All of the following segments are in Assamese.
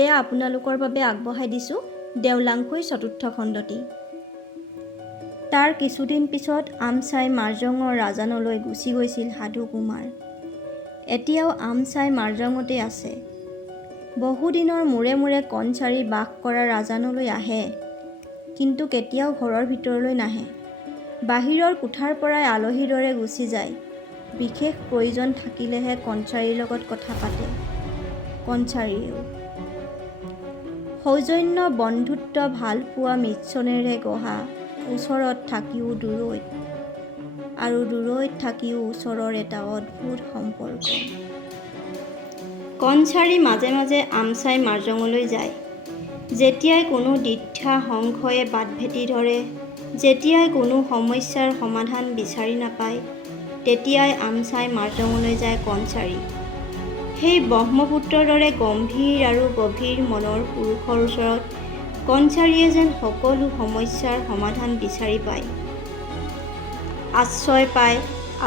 এয়া আপোনালোকৰ বাবে আগবঢ়াই দিছোঁ দেও langkhui ৪ৰ্থ খণ্ডটি। তাৰ কিছুদিন পিছত আমচাই মাৰ্জঙৰ ৰাজানলৈ গুচি গৈছিল সাধু কুমাৰ। এতিয়াও আমচাই মাৰ্জঙতে আছে। বহুদিনৰ মূৰে মূৰে কনচাৰি বাস কৰা ৰাজানলৈ আহে, কিন্তু কেতিয়াও ঘৰৰ ভিতৰলৈ নাহে। বাহিৰৰ কোঠাৰ পৰাই আলহীৰ দৰে গুচি যায়। বিশেষ প্ৰয়োজন থাকিলেহে কনচাৰিৰ লগত কথা পাতে। কনচাৰিয়েও সৌজন্য বন্ধুত্ব ভালপোৱা মিশ্ৰণেৰে গঢ়া, ওচৰত থাকিও দূৰৈত, আৰু দূৰৈত থাকিও ওচৰৰ এটা অদ্ভুত সম্পৰ্ক। কনচাৰি মাজে মাজে আমচাই মাৰ্জঙলৈ যায়। যেতিয়াই কোনো দ্বিধা সংশয়ে বাটভেটি ধৰে, যেতিয়াই কোনো সমস্যাৰ সমাধান বিচাৰি নাপায়, তেতিয়াই আমচাই মাৰ্জঙলৈ যায় কনচাৰি। সেই ব্ৰহ্মপুত্ৰৰ দৰে গম্ভীৰ আৰু গভীৰ মনৰ পুৰুষৰ ওচৰত কনচাৰিয়ে যেন সকলো সমস্যাৰ সমাধান বিচাৰি পায়, আশ্ৰয় পায়,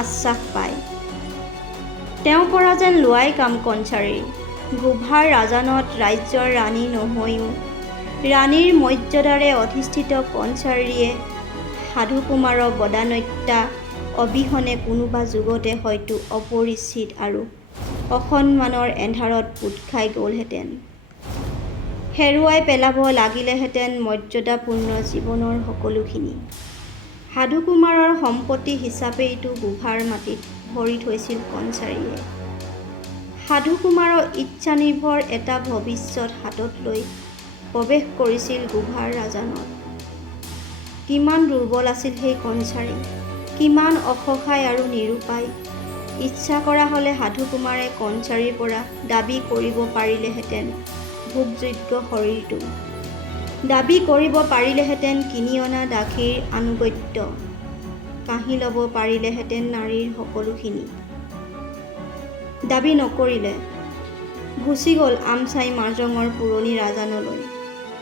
আশ্বাস পায়। তেওঁৰ পৰা যেন লোৱাই কাম কনচাৰিৰ। গোভাৰ ৰাজানত ৰাজ্যৰ ৰাণী নহৈও ৰাণীৰ মৰ্যাদাৰে অধিষ্ঠিত কনচাৰিয়ে সাধু কুমাৰৰ বদান্যতা অবিহনে কোনোবা যুগতে হয়তো অপৰিচিত আৰু অসন্মানৰ এন্ধাৰত পোত খাই গ'লহেঁতেন। হেৰুৱাই পেলাব লাগিলেহেঁতেন মৰ্যাদাপূৰ্ণ জীৱনৰ সকলোখিনি। সাধু কুমাৰৰ সম্পত্তি হিচাপেইতো গোভাৰ মাটিত ভৰি থৈছিল কনচাৰিয়ে। সাধু কুমাৰৰ ইচ্ছানিৰ্ভৰ এটা ভৱিষ্যত হাতত লৈ প্ৰৱেশ কৰিছিল গোভাৰ ৰাজানত। কিমান দুৰ্বল আছিল সেই কনচাৰি, কিমান অসহায় আৰু নিৰুপায়। ইচ্ছা কৰা হ'লে সাধু কুমাৰে কনচাৰিৰ পৰা দাবী কৰিব পাৰিলেহেঁতেন ভোগযোগ্য শৰীৰটো, দাবী কৰিব পাৰিলেহেঁতেন কিনি অনা দাসীৰ আনুগত্য, কাঢ়ি ল'ব পাৰিলেহেঁতেন নাৰীৰ সকলোখিনি। দাবী নকৰিলে। গুচি গ'ল আমচাই মাৰ্জঙৰ পুৰণি ৰাজানলৈ।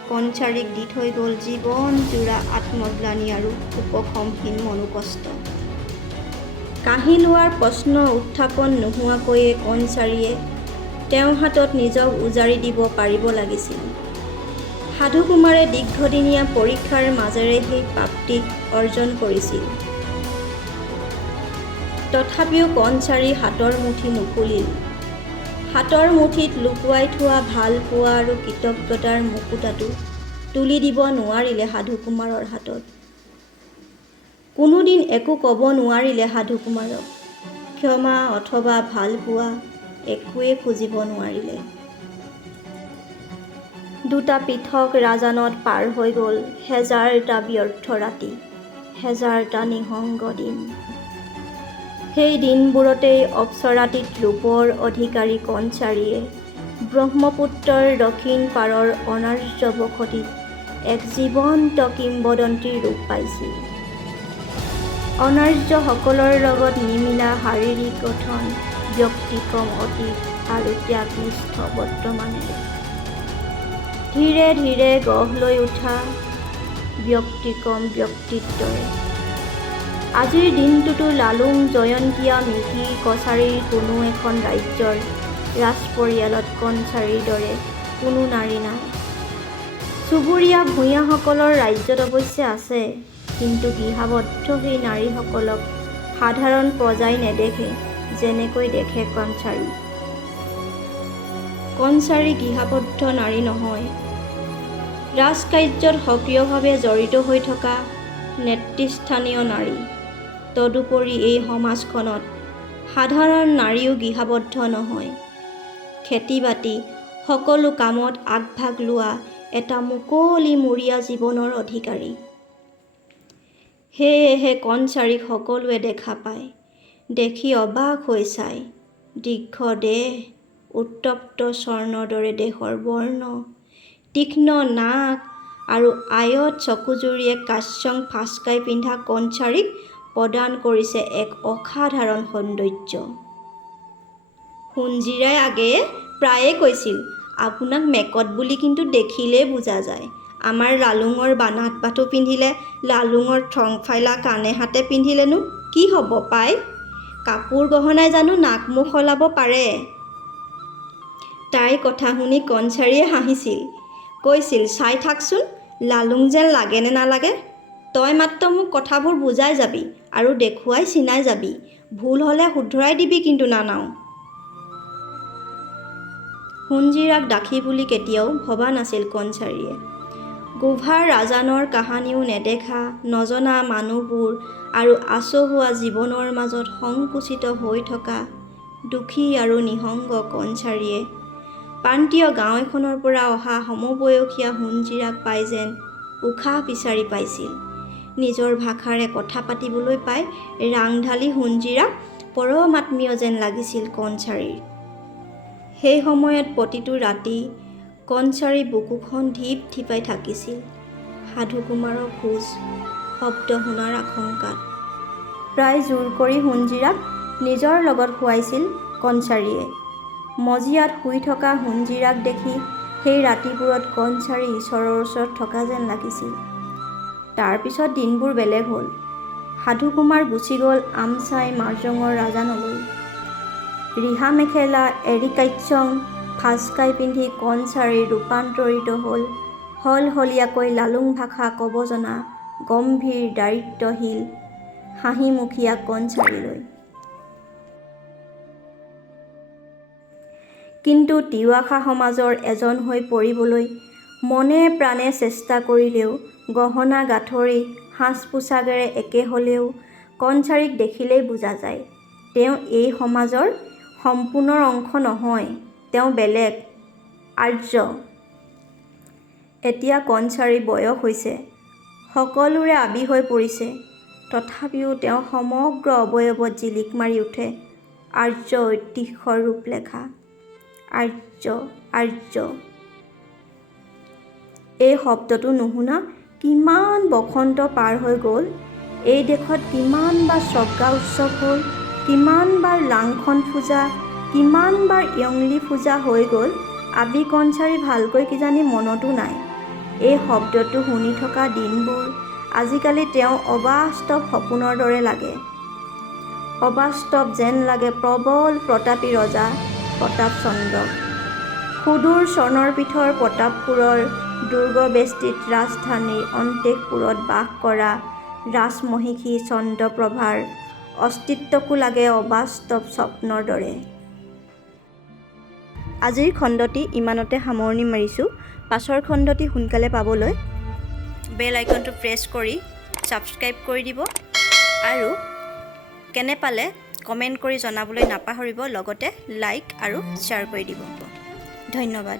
কনচাৰিক দি থৈ গ'ল জীৱনজোৰা আত্মগ্লানি আৰু উপশমহীন মনোকষ্ট। কাঢ়ি লোৱাৰ প্ৰশ্ন উত্থাপন নোহোৱাকৈয়ে কনচাৰিয়ে তেওঁৰ হাতত নিজক উজাৰি দিব পাৰিব লাগিছিল। সাধু কুমাৰে দীৰ্ঘদিনীয়া পৰীক্ষাৰ মাজেৰে সেই প্ৰাপ্তি অৰ্জন কৰিছিল। তথাপিও কনচাৰিৰ হাতৰ মুঠি নুখুলিল। হাতৰ মুঠিত লুকুৱাই থোৱা ভালপোৱা আৰু কৃতজ্ঞতাৰ মুকুতাটো তুলি দিব নোৱাৰিলে সাধু কুমাৰৰ হাতত। কোনোদিন একো ক'ব নোৱাৰিলে সাধু কুমাৰক। ক্ষমা অথবা ভালপোৱা একোৱেই খুজিব নোৱাৰিলে। দুটা পৃথক ৰাজানত পাৰ হৈ গ'ল হেজাৰটা ব্যৰ্থ ৰাতি, হেজাৰটা নিঃসংগ দিন। সেই দিনবোৰতেই অপ্সৰাতীত ৰূপৰ অধিকাৰী কনচাৰিয়ে ব্ৰহ্মপুত্ৰৰ দক্ষিণ পাৰৰ অনাৰ্য বসতিত এক জীৱন্ত কিংবদন্তীৰ ৰূপ পাইছিল। অনাৰ্যসকলৰ লগত নিমিলা শাৰীৰিক গঠন, ব্যতিক্ৰম অতীত আৰু ত্যাগনিষ্ঠ বৰ্তমানেৰে ধীৰে ধীৰে গঢ় লৈ উঠা ব্যতিক্ৰম ব্যক্তিত্বৰে আজিৰ দিনটোতো লালুং জয়ন্তীয়া মিকিৰ কছাৰীৰ কোনো এখন ৰাজ্যৰ ৰাজপৰিয়ালত কনচাৰিৰ দৰে কোনো নাৰী নাই। চুবুৰীয়া ভূঞাসকলৰ ৰাজ্যত অৱশ্যে আছে, কিন্তু গৃহাবদ্ধ সেই নাৰীসকলক সাধাৰণ প্ৰজাই নেদেখে যেনেকৈ দেখে কনচাৰি। কনচাৰি গৃহাবদ্ধ নাৰী নহয়, ৰাজকাৰ্যত সক্ৰিয়ভাৱে জড়িত হৈ থকা নেতৃস্থানীয় নাৰী। তদুপৰি এই সমাজখনত সাধাৰণ নাৰীও গৃহাবদ্ধ নহয়, খেতি-বাতি সকলো কামত আগভাগ লোৱা এটা মুকলিমুৰীয়া জীৱনৰ অধিকাৰী। সেয়েহে কনচাৰিক সকলোৱে দেখা পায়, দেখি অবাক হৈ চায়। দীৰ্ঘ দেহ, উত্তপ্ত স্বৰ্ণৰ দৰে দেহৰ বৰ্ণ, তীক্ষ্ণ নাক আৰু আয়ত চকুযুৰিয়ে কাঞ্চন ফাঁচকাই পিন্ধা কনচাৰিক প্ৰদান কৰিছে এক অসাধাৰণ সৌন্দৰ্য। সোণজিৰাই আগেয়ে প্ৰায়ে কৈছিল, আপোনাক মেকত বুলি কিন্তু দেখিলেই বুজা যায়। আমাৰ লালুঙৰ বানাত বাটু পিন্ধিলে, লালুঙৰ ঠংফালা কাণে হাতে পিন্ধিলেনো কি হ'ব পাই? কাপোৰ গহনাই জানো নাক মুখ সলাব পাৰে? তাইৰ কথা শুনি কণচাৰীয়ে হাঁহিছিল। কৈছিল, চাই থাকচোন লালুং যেন লাগে নে নালাগে। তই মাত্ৰ মোক কথাবোৰ বুজাই যাবি আৰু দেখুৱাই চিনাই যাবি। ভুল হ'লে শুধৰাই দিবি কিন্তু নানাও। সোণজিৰাক দাসী বুলি কেতিয়াও ভবা নাছিল কণচাৰীয়ে। গোভাৰ ৰাজানৰ কাহানিও নেদেখা নজনা মানুহবোৰ আৰু আচহুৱা জীৱনৰ মাজত সংকুচিত হৈ থকা দুখী আৰু নিসংগ কণচাৰীয়ে প্ৰান্তীয় গাঁও এখনৰ পৰা অহা সমবয়সীয়া সোণজিৰাক পাই যেন উশাহ বিচাৰি পাইছিল। নিজৰ ভাষাৰে কথা পাতিবলৈ পাই ৰাংঢালী সোণজিৰাক পৰমাত্মীয় যেন লাগিছিল কণচাৰীৰ। সেই সময়ত প্ৰতিটো ৰাতি কণচাৰীৰ বুকুখন ঢিপ ঢিপাই থাকিছিল সাধুকুমাৰৰ খোজ শব্দ শুনাৰ আশংকাত। প্ৰায় জোৰ কৰি সোণজিৰাক নিজৰ লগত শুৱাইছিল কণচাৰীয়ে। মজিয়াত শুই থকা সোণজিৰাক দেখি সেই ৰাতিবোৰত কণচাৰী ঈশ্বৰৰ ওচৰত থকা যেন লাগিছিল। তাৰ পিছত দিনবোৰ বেলেগ হ'ল। সাধুকুমাৰ গুচি গ'ল আমচাই মাৰ্জঙৰ ৰাজানলৈ। ৰিহা মেখেলা এৰী কাঞ্চং ভাজকাই পিন্ধি কণচাৰী ৰূপান্তৰিত হ'ল সলসলীয়াকৈ লালুং ভাষা ক'ব জনা গম্ভীৰ দায়িত্বশীল হাঁহিমুখীয়া কণচাৰীলৈ। কিন্তু তিৱাখা সমাজৰ এজন হৈ পৰিবলৈ মনে প্ৰাণে চেষ্টা কৰিলেও গহনা গাঁঠৰি সাজ পোছাকেৰে একে হ'লেও কণচাৰীক দেখিলেই বুজা যায় তেওঁ এই সমাজৰ সম্পূৰ্ণ অংশ নহয়, তেওঁ বেলেগ, আৰ্য। এতিয়া কণচাৰীৰ বয়স হৈছে, সকলোৰে আবি হৈ পৰিছে, তথাপিও তেওঁ সমগ্ৰ অৱয়ৱত জিলিক মাৰি উঠে আৰ্য ঐতিহ্যৰ ৰূপলেখা। আৰ্য আৰ্য এই শব্দটো নুশুনা কিমান বসন্ত পাৰ হৈ গ'ল। এই দেশত কিমানবাৰ ছগা উৎসৱ হ'ল, কিমানবাৰ লাংখন পূজা, কিমানবাৰ য়ংলি পূজা হৈ গ'ল আবি কণচাৰী ভালকৈ কিজানি মনতো নাই। এই শব্দটো শুনি থকা দিনবোৰ আজিকালি তেওঁ অবাস্তৱ সপোনৰ দৰে লাগে। অবাস্তৱ যেন লাগে প্ৰবল প্ৰতাপী ৰজা প্ৰতাপচন্দ্ৰক। সুদূৰ স্বৰ্ণৰ পীঠৰ প্ৰতাপপুৰৰ দুৰ্গবেষ্টিত ৰাজধানীৰ অন্তেশপুৰত বাস কৰা ৰাজমহিষী চন্দ্ৰপ্ৰভাৰ অস্তিত্বকো লাগে অবাস্তৱ স্বপ্নৰ দৰে। আজিৰ খণ্ডটি ইমানতে সামৰণি মাৰিছোঁ। পাছৰ খণ্ডটি সোনকালে পাবলৈ বেল আইকনটো প্ৰেছ কৰি ছাবস্ক্ৰাইব কৰি দিব আৰু কেনে পালে কমেণ্ট কৰি জনাবলৈ নাপাহৰিব। লগতে লাইক আৰু শ্বেয়াৰ কৰি দিব। ধন্যবাদ।